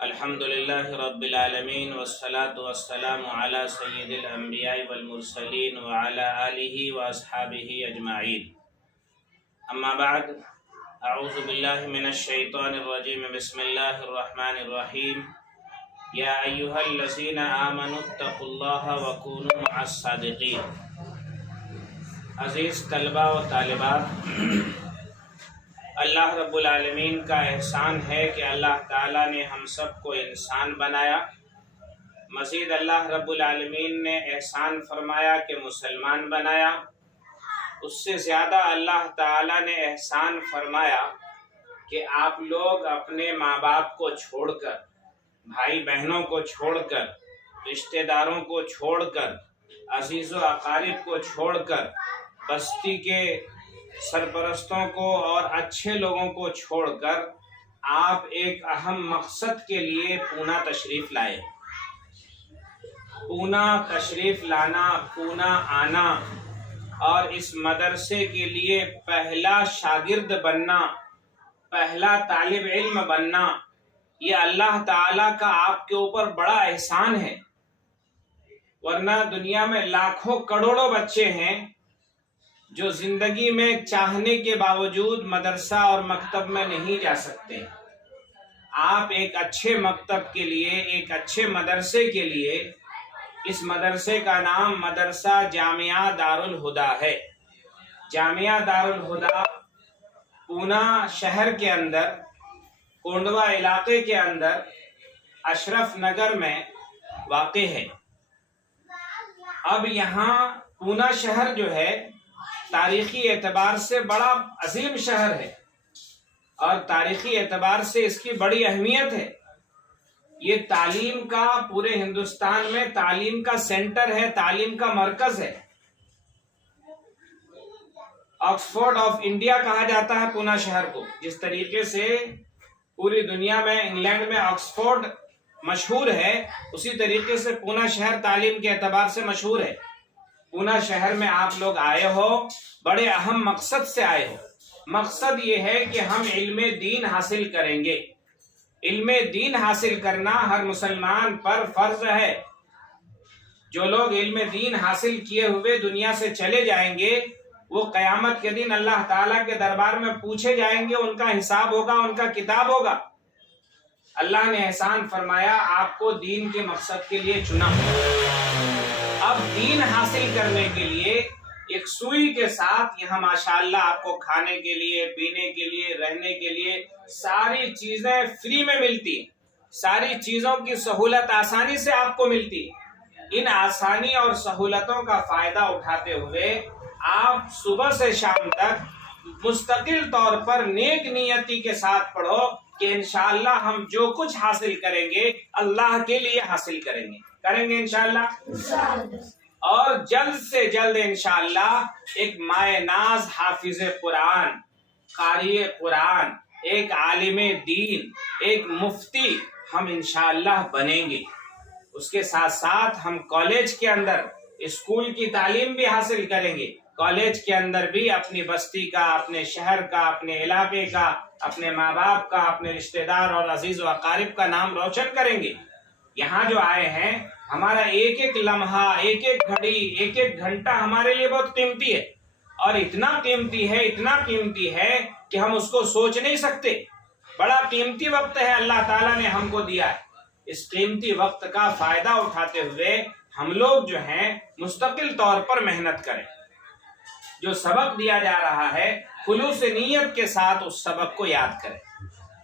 الحمدللہ رب العالمین والصلاة والسلام علی سید الانبیاء والمرسلین وعلی آلہ واصحابہ اجمعین. اما بعد، اعوذ باللہ من الشیطان الرجیم. بسم اللہ الرحمن الرحیم. یا ایہا الذین آمنوا اتقوا اللہ وکونوا مع الصادقین. عزیز طلبہ و طالبات، اللہ رب العالمین کا احسان ہے کہ اللہ تعالیٰ نے ہم سب کو انسان بنایا. مزید اللہ رب العالمین نے احسان فرمایا کہ مسلمان بنایا. اس سے زیادہ اللہ تعالیٰ نے احسان فرمایا کہ آپ لوگ اپنے ماں باپ کو چھوڑ کر، بھائی بہنوں کو چھوڑ کر، رشتہ داروں کو چھوڑ کر، عزیز و اقارب کو چھوڑ کر، بستی کے سرپرستوں کو اور اچھے لوگوں کو چھوڑ کر آپ ایک اہم مقصد کے لیے پونا تشریف لائے. پونا تشریف لانا، پونا آنا اور اس مدرسے کے لیے پہلا شاگرد بننا، پہلا طالب علم بننا، یہ اللہ تعالیٰ کا آپ کے اوپر بڑا احسان ہے. ورنہ دنیا میں لاکھوں کروڑوں بچے ہیں جو زندگی میں چاہنے کے باوجود مدرسہ اور مکتب میں نہیں جا سکتے. آپ ایک اچھے مکتب کے لیے، ایک اچھے مدرسے کے لیے، اس مدرسے کا نام مدرسہ جامعہ دارالہدیٰ ہے. جامعہ دارالہدیٰ پونا شہر کے اندر، کونڈوا علاقے کے اندر، اشرف نگر میں واقع ہے. اب یہاں پونا شہر جو ہے تاریخی اعتبار سے بڑا عظیم شہر ہے اور تاریخی اعتبار سے اس کی بڑی اہمیت ہے. یہ تعلیم کا، پورے ہندوستان میں تعلیم کا سینٹر ہے، تعلیم کا مرکز ہے. آکسفورڈ آف انڈیا کہا جاتا ہے پونا شہر کو. جس طریقے سے پوری دنیا میں انگلینڈ میں آکسفورڈ مشہور ہے، اسی طریقے سے پونا شہر تعلیم کے اعتبار سے مشہور ہے. پونا شہر میں آپ لوگ آئے ہو، بڑے اہم مقصد سے آئے ہو. مقصد یہ ہے کہ ہم علم دین حاصل کریں گے. علم دین حاصل کرنا ہر مسلمان پر فرض ہے. جو لوگ علم دین حاصل کیے ہوئے دنیا سے چلے جائیں گے، وہ قیامت کے دن اللہ تعالیٰ کے دربار میں پوچھے جائیں گے، ان کا حساب ہوگا، ان کا کتاب ہوگا. اللہ نے احسان فرمایا، آپ کو دین کے مقصد کے لیے چنا. اب دین حاصل کرنے کے لیے ایک سوئی کے ساتھ یہاں ماشاءاللہ آپ کو کھانے کے لیے، پینے کے لیے، رہنے کے لیے ساری چیزیں فری میں ملتی. ساری چیزوں کی سہولت آسانی سے آپ کو ملتی. ان آسانی اور سہولتوں کا فائدہ اٹھاتے ہوئے آپ صبح سے شام تک مستقل طور پر نیک نیتی کے ساتھ پڑھو کہ انشاءاللہ ہم جو کچھ حاصل کریں گے اللہ کے لیے حاصل کریں گے انشاءاللہ. اور جلد سے جلد انشاءاللہ ایک مائے ناز حافظ قرآن، قاری قرآن، ایک عالم دین، ایک مفتی ہم انشاءاللہ بنیں گے. اس کے ساتھ ساتھ ہم کالج کے اندر اسکول کی تعلیم بھی حاصل کریں گے. کالج کے اندر بھی اپنی بستی کا، اپنے شہر کا، اپنے علاقے کا، اپنے ماں باپ کا، اپنے رشتہ دار اور عزیز و اقارب کا نام روشن کریں گے. یہاں جو آئے ہیں، ہمارا ایک ایک لمحہ، ایک ایک گھڑی، ایک ایک گھنٹہ ہمارے لیے بہت قیمتی ہے. اور اتنا قیمتی ہے، اتنا قیمتی ہے کہ ہم اس کو سوچ نہیں سکتے. بڑا قیمتی وقت ہے اللہ تعالیٰ نے ہم کو دیا ہے. اس قیمتی وقت کا فائدہ اٹھاتے ہوئے ہم لوگ جو ہیں مستقل طور پر محنت کریں. جو سبق دیا جا رہا ہے خلوص نیت کے ساتھ اس سبق کو یاد کریں.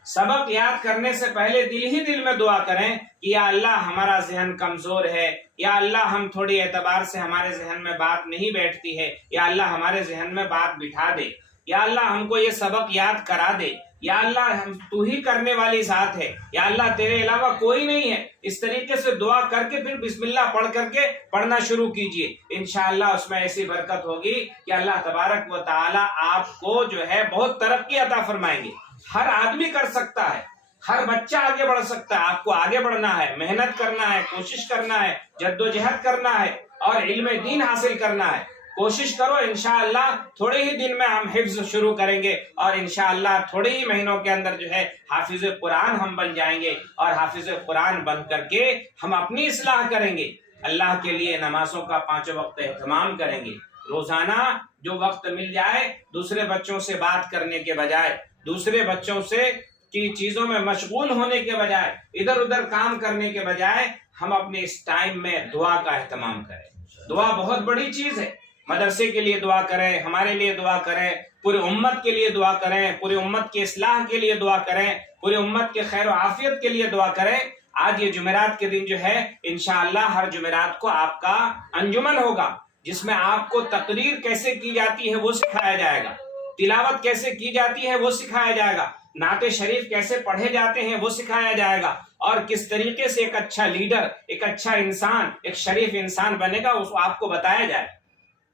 سبق یاد کرنے سے پہلے دل ہی دل میں دعا کریں کہ یا اللہ ہمارا ذہن کمزور ہے، یا اللہ ہم تھوڑی اعتبار سے ہمارے ذہن میں بات نہیں بیٹھتی ہے، یا اللہ ہمارے ذہن میں بات بٹھا دے، یا اللہ ہم کو یہ سبق یاد کرا دے، یا اللہ ہم تو ہی کرنے والی ذات ہے، یا اللہ تیرے علاوہ کوئی نہیں ہے. اس طریقے سے دعا کر کے پھر بسم اللہ پڑھ کر کے پڑھنا شروع کیجئے. انشاءاللہ اس میں ایسی برکت ہوگی کہ اللہ تبارک و تعالی آپ کو جو ہے بہت ترقی عطا فرمائیں گے. ہر آدمی کر سکتا ہے، ہر بچہ آگے بڑھ سکتا ہے. آپ کو آگے بڑھنا ہے، محنت کرنا ہے، کوشش کرنا ہے، جد و جہد کرنا ہے اور علم دین حاصل کرنا ہے. کوشش کرو، انشاءاللہ تھوڑے ہی دن میں ہم حفظ شروع کریں گے اور انشاءاللہ تھوڑے ہی مہینوں کے اندر جو ہے حافظ قرآن ہم بن جائیں گے، اور حافظ قرآن بن کر کے ہم اپنی اصلاح کریں گے، اللہ کے لیے نمازوں کا 5 وقت اہتمام کریں گے، روزانہ جو وقت مل جائے دوسرے بچوں سے بات کرنے کے بجائے، دوسرے بچوں سے کی چیزوں میں مشغول ہونے کے بجائے، ادھر ادھر کام کرنے کے بجائے ہم اپنے اس ٹائم میں دعا کا اہتمام کریں۔ دعا بہت بڑی چیز ہے، مدرسے کے لیے دعا کریں، ہمارے لیے دعا کریں، پوری امت کے لیے دعا کریں، پوری امت کی اصلاح کے لیے دعا کریں، پوری امت کے خیر و عافیت کے لیے دعا کریں۔ آج یہ جمعرات کے دن جو ہے انشاءاللہ ہر جمعرات کو آپ کا انجمن ہوگا، جس میں آپ کو تقریر کیسے کی جاتی ہے وہ سکھایا جائے گا، تلاوت کیسے کی جاتی ہے وہ سکھایا جائے گا، نعت شریف کیسے پڑھے جاتے ہیں وہ سکھایا جائے گا، اور کس طریقے سے ایک اچھا لیڈر، ایک اچھا انسان، ایک شریف انسان بنے گا اس کو آپ کو بتایا جائے،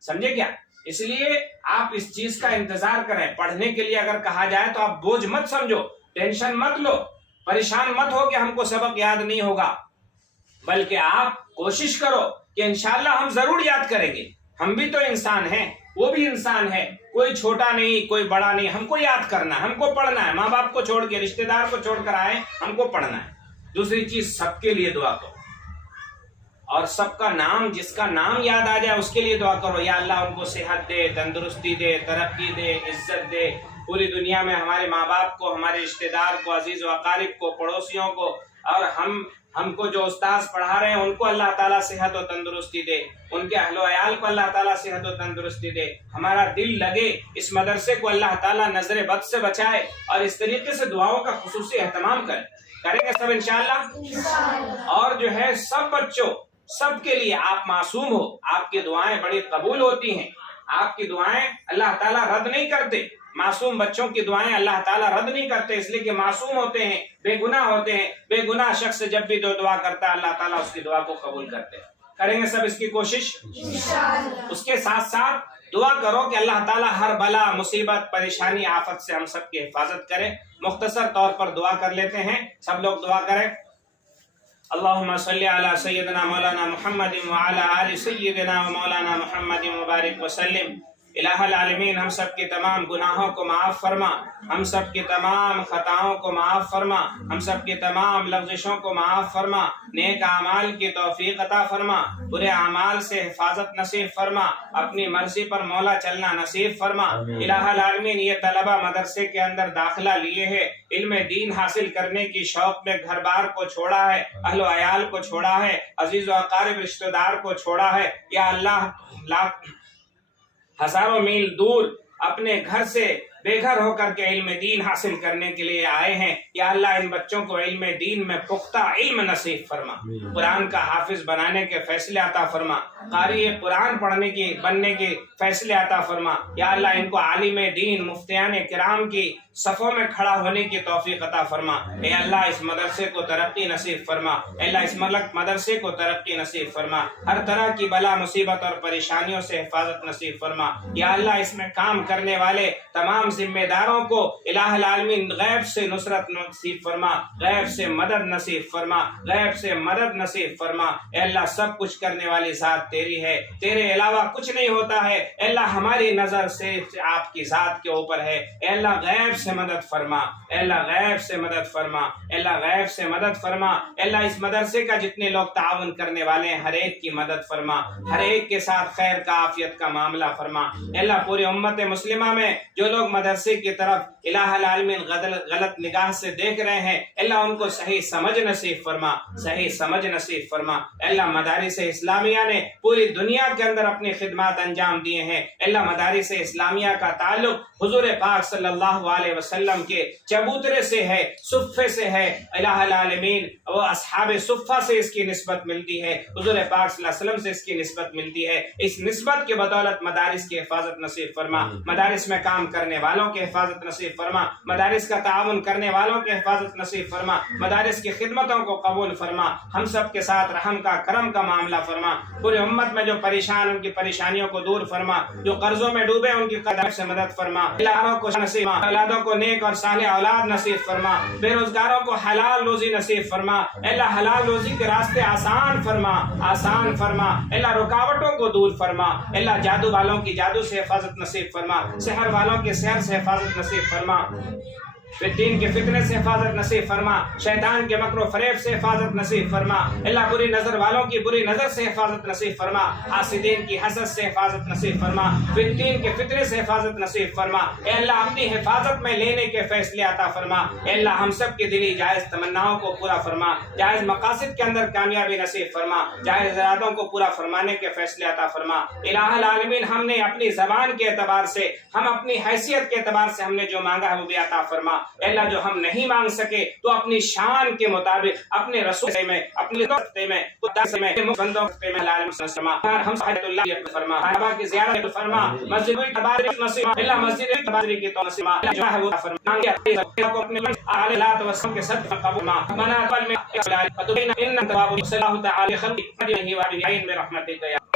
سمجھے کیا؟ اس لیے آپ اس چیز کا انتظار کریں۔ پڑھنے کے لیے اگر کہا جائے تو آپ بوجھ مت سمجھو، ٹینشن مت لو، پریشان مت ہو کہ ہم کو سبق یاد نہیں ہوگا، بلکہ آپ کوشش کرو کہ انشاءاللہ ہم ضرور یاد کریں گے، ہم بھی تو انسان ہیں، وہ بھی انسان ہے، کوئی چھوٹا نہیں کوئی بڑا نہیں، ہم کو یاد کرنا ہے، ہم کو پڑھنا ہے، ماں باپ کو چھوڑ کے رشتہ دار کو چھوڑ کر آئے، ہم کو پڑھنا ہے۔ دوسری چیز، سب کے لیے دعا کرو، اور سب کا نام، جس کا نام یاد آ جائے اس کے لیے دعا کرو، یا اللہ ان کو صحت دے، تندرستی دے، ترقی دے، عزت دے، پوری دنیا میں ہمارے ماں باپ کو، ہمارے رشتہ دار کو، عزیز و اقارب کو، پڑوسیوں کو، اور ہم کو جو استاذ پڑھا رہے ہیں ان کو اللہ تعالیٰ صحت و تندرستی دے، ان کے اہل و عیال کو اللہ تعالیٰ صحت و تندرستی دے، ہمارا دل لگے اس مدرسے کو اللہ تعالیٰ نظر بد سے بچائے، اور اس طریقے سے دعاؤں کا خصوصی اہتمام کریں گے سب انشاءاللہ۔ اور جو ہے سب بچوں، سب کے لیے آپ معصوم ہو، آپ کی دعائیں بڑی قبول ہوتی ہیں، آپ کی دعائیں اللہ تعالیٰ رد نہیں کرتے، معصوم بچوں کی دعائیں اللہ تعالیٰ رد نہیں کرتے، اس لیے کہ معصوم ہوتے ہیں، بے گناہ ہوتے ہیں، بے گناہ شخص جب بھی دعا کرتا ہے اللہ تعالیٰ اس کی دعا کو قبول کرتے ہیں۔ کریں گے سب اس کی کوشش انشاءاللہ۔ اس کے ساتھ ساتھ دعا کرو کہ اللہ تعالیٰ ہر بلا، مصیبت، پریشانی، آفت سے ہم سب کی حفاظت کرے۔ مختصر طور پر دعا کر لیتے ہیں، سب لوگ دعا کریں۔ اللہم صلی علی سیدنا مولانا محمد وعلی آل سیدنا و مولانا محمد مبارک وسلم۔ الہ العالمین ہم سب کے تمام گناہوں کو معاف فرما، ہم سب کے تمام خطاؤں کو معاف فرما، ہم سب کے تمام لغزشوں کو معاف فرما، نیک اعمال کی توفیق عطا فرما، برے اعمال سے حفاظت نصیب فرما، اپنی مرضی پر مولا چلنا نصیب فرما۔ الہ العالمین یہ طلبہ مدرسے کے اندر داخلہ لیے ہے، علم دین حاصل کرنے کی شوق میں گھر بار کو چھوڑا ہے، اہل و عیال کو چھوڑا ہے، عزیز و اقارب رشتہ دار کو چھوڑا ہے، یا اللہ ہزاروں میل دور اپنے گھر سے بے گھر ہو کر کے علم دین حاصل کرنے کے لیے آئے ہیں، یا اللہ ان بچوں کو علم دین میں پختہ علم نصیب فرما، قرآن کا حافظ بنانے کے فیصلے عطا فرما، قاری قرآن بننے کے فیصلے عطا فرما، یا اللہ ان کو عالم دین، مفتیان کرام کی صفوں میں کھڑا ہونے کی توفیق عطا فرما۔ اے اللہ اس مدرسے کو ترقی نصیب فرما، اے اللہ اس مدرسے کو ترقی نصیب فرما، ہر طرح کی بلا، مصیبت اور پریشانیوں سے حفاظت نصیب فرما، یا اللہ اس میں کام کرنے والے تمام ذمہ داروں کو الہ العالمین غیب سے نصرت نصیب فرما، غیب سے مدد نصیب فرما، غیب سے مدد نصیب فرما۔ اے اللہ سب کچھ کرنے والی ذات تیری ہے، تیرے علاوہ کچھ نہیں ہوتا ہے، اے اللہ ہماری نظر صرف آپ کی ذات کے اوپر ہے، اے اللہ غیب سے مدد فرما، اے اللہ غیب سے مدد فرما، اے اللہ غیب سے مدد فرما، اے اللہ اس مدرسے کا جتنے لوگ تعاون کرنے والے ہیں ہر ایک کی مدد فرما، ہر ایک کے ساتھ خیر کا، عافیت کا معاملہ فرما۔ اے اللہ پوری امت مسلمہ میں جو لوگ مدرسے کی طرف الہ العالمین غلط نگاہ سے دیکھ رہے ہیں، اللہ ان کو صحیح سمجھ نصیب فرما، صحیح سمجھ نصیب فرما۔ اللہ مدارس اسلامیہ نے پوری دنیا کے اندر اپنی خدمات انجام دیے ہیں، اللہ مدارس اسلامیہ کا تعلق حضور پاک صلی اللہ علیہ وسلم کے چبوترے سے ہے، صفے سے ہے، الہ العالمین وہ اصحاب صفہ سے اس کی نسبت ملتی ہے، حضور پاک صلی اللہ علیہ وسلم سے اس کی نسبت ملتی ہے۔ اس نسبت کے بدولت مدارس کی حفاظت نصیب فرما، مدارس میں کام کرنے والوں کی حفاظت نصیب فرما، مدارس کا تعاون کرنے والوں کی حفاظت نصیب فرما، مدارس کی خدمتوں کو قبول فرما، ہم سب کے ساتھ رحم کا کرم کا معاملہ فرما، پوری امت میں جو پریشان ان کی پریشانیوں کو دور فرما، جو قرضوں میں ڈوبے ان کی قدر سے مدد فرما، اولادوں کو نصیب، اولادوں کو نیک اور صالح اولاد نصیب فرما، بے روزگاروں کو حلال روزی نصیب فرما، اللہ حلال روزی کے راستے آسان فرما، آسان فرما، اللہ رکاوٹوں کو دور فرما، اللہ جادو والوں کی جادو سے حفاظت نصیب فرما، سحر والوں کی سحر سے حفاظت نصیب فرما، دین کے فتنے سے حفاظت نصیب فرما، شیطان کے مکر و فریب سے حفاظت نصیب فرما، اللہ بری نظر والوں کی بری نظر سے حفاظت نصیب فرما، حاسدین کی حسد سے حفاظت نصیب فرما، دین کے فتنے سے حفاظت نصیب فرما، اے اللہ اپنی حفاظت میں لینے کے فیصلے عطا فرما، اے اللہ ہم سب کے دلی جائز تمناؤں کو پورا فرما، جائز مقاصد کے اندر کامیابی نصیب فرما، جائز ارادوں کو پورا فرمانے کے فیصلے عطا فرما، الہ العالمین ہم نے اپنی زبان کے اعتبار سے، ہم اپنی حیثیت کے اعتبار سے ہم نے جو مانگا ہے وہ بھی عطا فرما، اے اللہ جو ہم نہیں مانگ سکے تو اپنی شان کے مطابق اپنے رسول میں اپنے راستے میں بندوں میں العالم فرما، ہم صحت اللہ فرما، کعبہ کی زیارت فرما، مسجد تبارک نصیب، اللہ مسجد تبارک کی تو نصیب، جو ہے وہ فرما، کو اپنے اعلیٰ وسلم کے صدقے قبول ما منا قلب میں ان تواب صلی اللہ تعالی خلق برحمتک یا